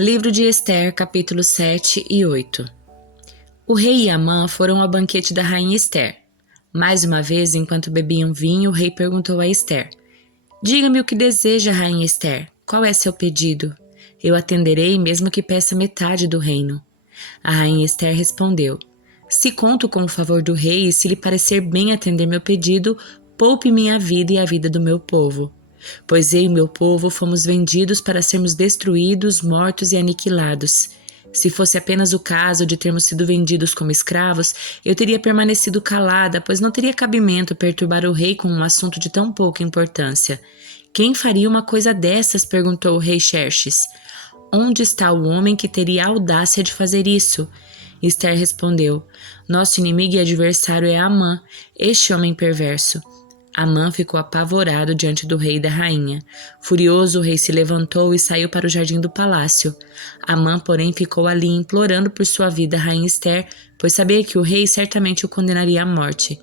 Livro de Ester, capítulos 7 e 8. O rei e Amã foram ao banquete da rainha Ester. Mais uma vez, enquanto bebiam vinho, o rei perguntou a Ester: Diga-me o que deseja, rainha Ester. Qual é seu pedido? Eu atenderei, mesmo que peça metade do reino. A rainha Ester respondeu: Se conto com o favor do rei e se lhe parecer bem atender meu pedido, poupe minha vida e a vida do meu povo. Pois eu e meu povo fomos vendidos para sermos destruídos, mortos e aniquilados. Se fosse apenas o caso de termos sido vendidos como escravos, eu teria permanecido calada, pois não teria cabimento perturbar o rei com um assunto de tão pouca importância. Quem faria uma coisa dessas? Perguntou o rei Xerxes. Onde está o homem que teria a audácia de fazer isso? Ester respondeu: Nosso inimigo e adversário é Amã, este homem perverso. Amã ficou apavorado diante do rei e da rainha. Furioso, o rei se levantou e saiu para o jardim do palácio. Amã, porém, ficou ali implorando por sua vida a rainha Ester, pois sabia que o rei certamente o condenaria à morte.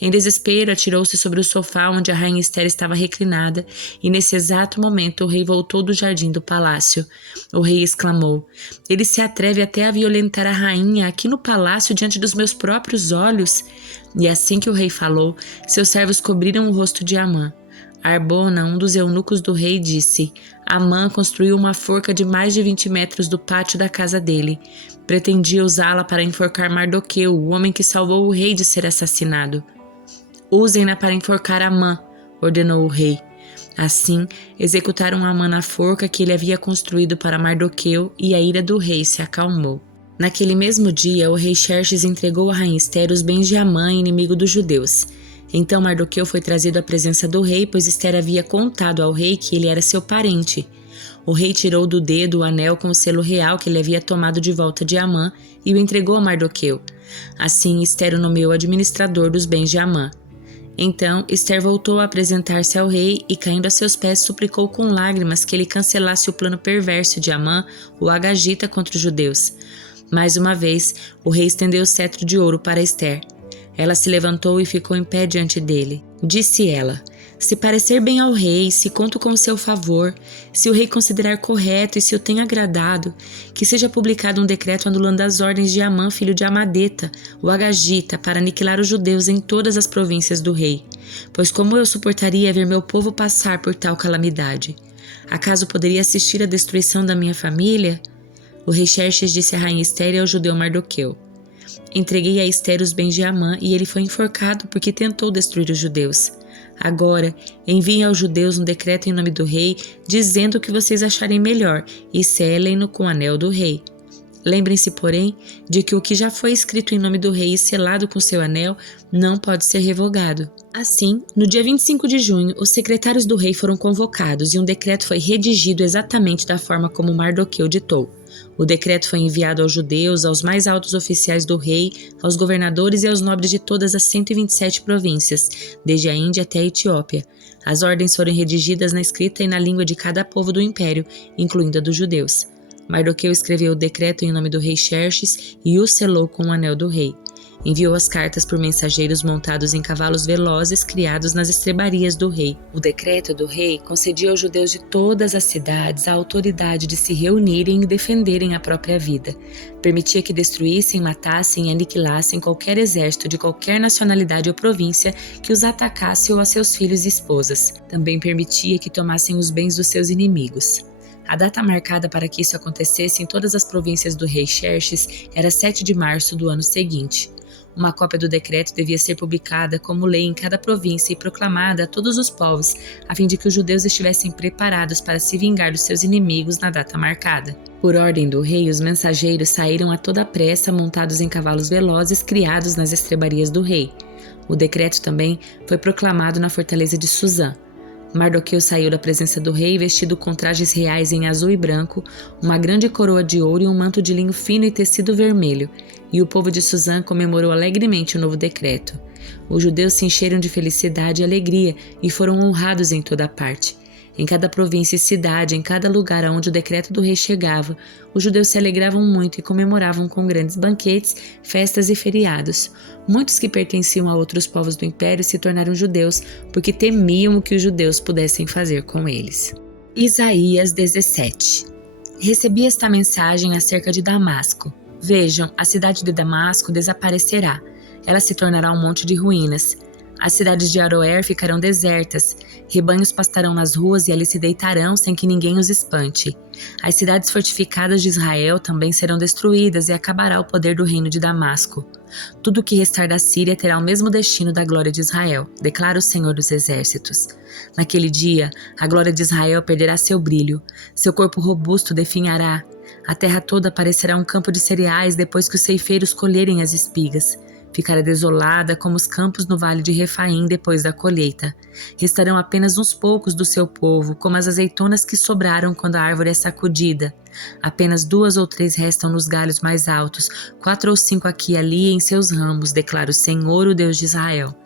Em desespero, atirou-se sobre o sofá onde a rainha Ester estava reclinada, e nesse exato momento o rei voltou do jardim do palácio. O rei exclamou: Ele se atreve até a violentar a rainha aqui no palácio diante dos meus próprios olhos. E assim que o rei falou, seus servos cobriram o rosto de Amã. Arbona, um dos eunucos do rei, disse: Amã construiu uma forca de mais de 20 metros do pátio da casa dele. Pretendia usá-la para enforcar Mardoqueu, o homem que salvou o rei de ser assassinado. Usem-na para enforcar Amã, ordenou o rei. Assim, executaram Amã na forca que ele havia construído para Mardoqueu, e a ira do rei se acalmou. Naquele mesmo dia, o rei Xerxes entregou a rainha Ester os bens de Amã, inimigo dos judeus. Então Mardoqueu foi trazido à presença do rei, pois Ester havia contado ao rei que ele era seu parente. O rei tirou do dedo o anel com o selo real que ele havia tomado de volta de Amã e o entregou a Mardoqueu. Assim, Ester o nomeou administrador dos bens de Amã. Então, Ester voltou a apresentar-se ao rei e, caindo a seus pés, suplicou com lágrimas que ele cancelasse o plano perverso de Amã, o agagita, contra os judeus. Mais uma vez, o rei estendeu o cetro de ouro para Ester. Ela se levantou e ficou em pé diante dele. Disse ela: Se parecer bem ao rei, se conto com o seu favor, se o rei considerar correto e se o tem agradado, que seja publicado um decreto anulando as ordens de Amã, filho de Amadeta, o agagita, para aniquilar os judeus em todas as províncias do rei. Pois como eu suportaria ver meu povo passar por tal calamidade? Acaso poderia assistir à destruição da minha família? O rei Xerxes disse à rainha Ester e ao judeu Mardoqueu: Entreguei a Ester os bens de Amã e ele foi enforcado porque tentou destruir os judeus. Agora, enviem aos judeus um decreto em nome do rei, dizendo o que vocês acharem melhor, e selem-no com o anel do rei. Lembrem-se, porém, de que o que já foi escrito em nome do rei e selado com seu anel não pode ser revogado. Assim, no dia 25 de junho, os secretários do rei foram convocados e um decreto foi redigido exatamente da forma como Mardoqueu ditou. O decreto foi enviado aos judeus, aos mais altos oficiais do rei, aos governadores e aos nobres de todas as 127 províncias, desde a Índia até a Etiópia. As ordens foram redigidas na escrita e na língua de cada povo do império, incluindo a dos judeus. Mardoqueu escreveu o decreto em nome do rei Xerxes e o selou com o anel do rei. Enviou as cartas por mensageiros montados em cavalos velozes criados nas estrebarias do rei. O decreto do rei concedia aos judeus de todas as cidades a autoridade de se reunirem e defenderem a própria vida. Permitia que destruíssem, matassem e aniquilassem qualquer exército de qualquer nacionalidade ou província que os atacasse ou a seus filhos e esposas. Também permitia que tomassem os bens dos seus inimigos. A data marcada para que isso acontecesse em todas as províncias do rei Xerxes era 7 de março do ano seguinte. Uma cópia do decreto devia ser publicada como lei em cada província e proclamada a todos os povos, a fim de que os judeus estivessem preparados para se vingar dos seus inimigos na data marcada. Por ordem do rei, os mensageiros saíram a toda pressa montados em cavalos velozes criados nas estrebarias do rei. O decreto também foi proclamado na fortaleza de Suzã. Mardoqueu saiu da presença do rei vestido com trajes reais em azul e branco, uma grande coroa de ouro e um manto de linho fino e tecido vermelho, e o povo de Suzã comemorou alegremente o novo decreto. Os judeus se encheram de felicidade e alegria e foram honrados em toda parte. Em cada província e cidade, em cada lugar aonde o decreto do rei chegava, os judeus se alegravam muito e comemoravam com grandes banquetes, festas e feriados. Muitos que pertenciam a outros povos do império se tornaram judeus, porque temiam o que os judeus pudessem fazer com eles. Isaías 17. Recebi esta mensagem acerca de Damasco. Vejam, a cidade de Damasco desaparecerá. Ela se tornará um monte de ruínas. As cidades de Aroer ficarão desertas. Rebanhos pastarão nas ruas e ali se deitarão sem que ninguém os espante. As cidades fortificadas de Israel também serão destruídas e acabará o poder do reino de Damasco. Tudo o que restar da Síria terá o mesmo destino da glória de Israel, declara o Senhor dos Exércitos. Naquele dia, a glória de Israel perderá seu brilho, seu corpo robusto definhará. A terra toda parecerá um campo de cereais depois que os ceifeiros colherem as espigas. Ficará desolada como os campos no vale de Refaim depois da colheita. Restarão apenas uns poucos do seu povo, como as azeitonas que sobraram quando a árvore é sacudida. Apenas 2 ou 3 restam nos galhos mais altos, 4 ou 5 aqui e ali em seus ramos, declara o Senhor, o Deus de Israel.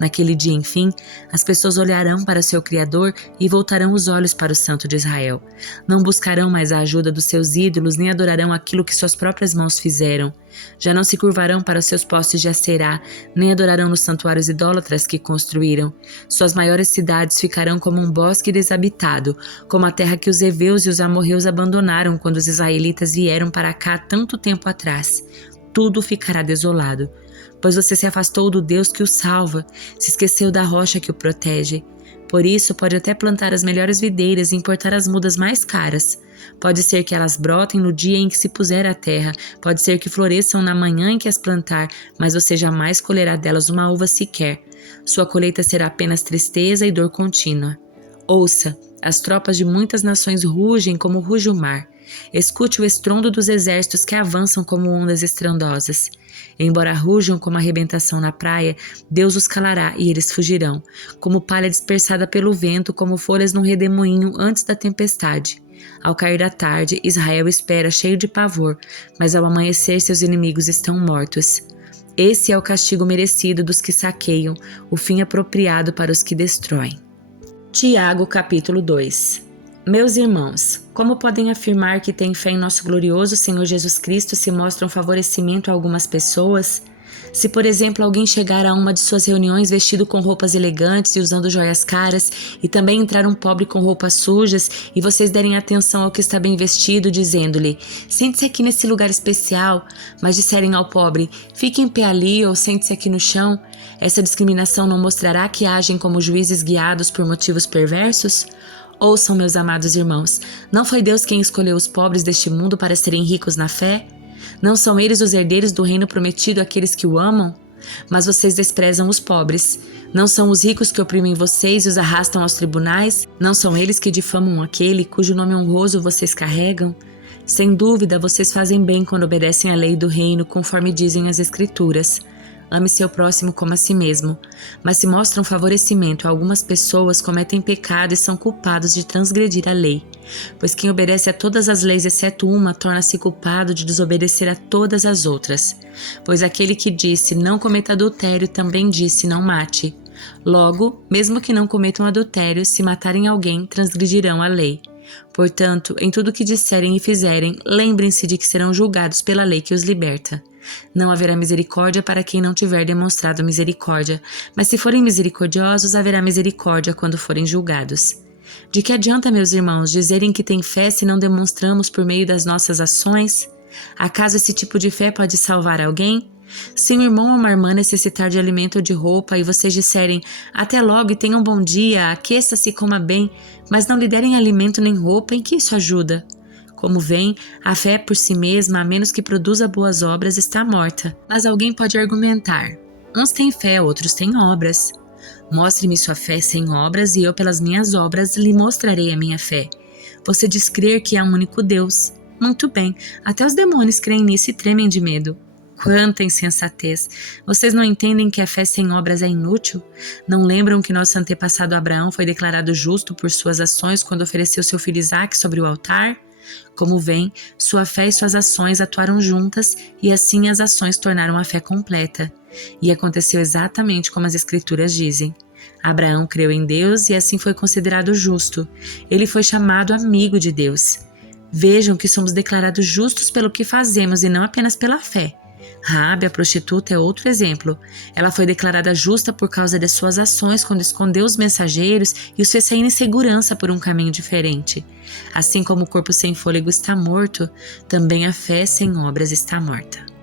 Naquele dia, enfim, as pessoas olharão para o seu Criador e voltarão os olhos para o Santo de Israel. Não buscarão mais a ajuda dos seus ídolos, nem adorarão aquilo que suas próprias mãos fizeram. Já não se curvarão para os seus postes de Aserá, nem adorarão nos santuários idólatras que construíram. Suas maiores cidades ficarão como um bosque desabitado, como a terra que os heveus e os amorreus abandonaram quando os israelitas vieram para cá tanto tempo atrás. Tudo ficará desolado, pois você se afastou do Deus que o salva, se esqueceu da rocha que o protege. Por isso, pode até plantar as melhores videiras e importar as mudas mais caras. Pode ser que elas brotem no dia em que se puser a terra, pode ser que floresçam na manhã em que as plantar, mas você jamais colherá delas uma uva sequer. Sua colheita será apenas tristeza e dor contínua. Ouça, as tropas de muitas nações rugem como ruge o mar. Escute o estrondo dos exércitos que avançam como ondas estrondosas. Embora rujam como arrebentação na praia, Deus os calará e eles fugirão, como palha dispersada pelo vento, como folhas num redemoinho antes da tempestade. Ao cair da tarde, Israel espera cheio de pavor, mas ao amanhecer seus inimigos estão mortos. Esse é o castigo merecido dos que saqueiam, o fim apropriado para os que destroem. Tiago, capítulo 2. Meus irmãos, como podem afirmar que têm fé em nosso glorioso Senhor Jesus Cristo se mostram favorecimento a algumas pessoas? Se, por exemplo, alguém chegar a uma de suas reuniões vestido com roupas elegantes e usando joias caras, e também entrar um pobre com roupas sujas, e vocês derem atenção ao que está bem vestido, dizendo-lhe, sente-se aqui nesse lugar especial, mas disserem ao pobre, fique em pé ali ou sente-se aqui no chão, essa discriminação não mostrará que agem como juízes guiados por motivos perversos? Ouçam, meus amados irmãos, não foi Deus quem escolheu os pobres deste mundo para serem ricos na fé? Não são eles os herdeiros do reino prometido àqueles que o amam? Mas vocês desprezam os pobres. Não são os ricos que oprimem vocês e os arrastam aos tribunais? Não são eles que difamam aquele cujo nome honroso vocês carregam? Sem dúvida, vocês fazem bem quando obedecem à lei do reino, conforme dizem as Escrituras. Ame seu próximo como a si mesmo. Mas se mostram favorecimento a algumas pessoas, cometem pecado e são culpados de transgredir a lei. Pois quem obedece a todas as leis exceto uma, torna-se culpado de desobedecer a todas as outras. Pois aquele que disse, não cometa adultério, também disse, não mate. Logo, mesmo que não cometam adultério, se matarem alguém, transgredirão a lei. Portanto, em tudo que disserem e fizerem, lembrem-se de que serão julgados pela lei que os liberta. Não haverá misericórdia para quem não tiver demonstrado misericórdia, mas se forem misericordiosos, haverá misericórdia quando forem julgados. De que adianta, meus irmãos, dizerem que têm fé se não demonstramos por meio das nossas ações? Acaso esse tipo de fé pode salvar alguém? Se um irmão ou uma irmã necessitar de alimento ou de roupa e vocês disserem, até logo e tenham um bom dia, aqueça-se e coma bem, mas não lhe derem alimento nem roupa, em que isso ajuda? Como vem, a fé por si mesma, a menos que produza boas obras, está morta. Mas alguém pode argumentar. Uns têm fé, outros têm obras. Mostre-me sua fé sem obras e eu pelas minhas obras lhe mostrarei a minha fé. Você diz crer que há um único Deus. Muito bem, até os demônios creem nisso e tremem de medo. Quanta insensatez! Vocês não entendem que a fé sem obras é inútil? Não lembram que nosso antepassado Abraão foi declarado justo por suas ações quando ofereceu seu filho Isaque sobre o altar? Como vem, sua fé e suas ações atuaram juntas e assim as ações tornaram a fé completa. E aconteceu exatamente como as Escrituras dizem. Abraão creu em Deus e assim foi considerado justo. Ele foi chamado amigo de Deus. Vejam que somos declarados justos pelo que fazemos e não apenas pela fé. Raabe, a prostituta, é outro exemplo. Ela foi declarada justa por causa de suas ações quando escondeu os mensageiros e os fez sair em segurança por um caminho diferente. Assim como o corpo sem fôlego está morto, também a fé sem obras está morta.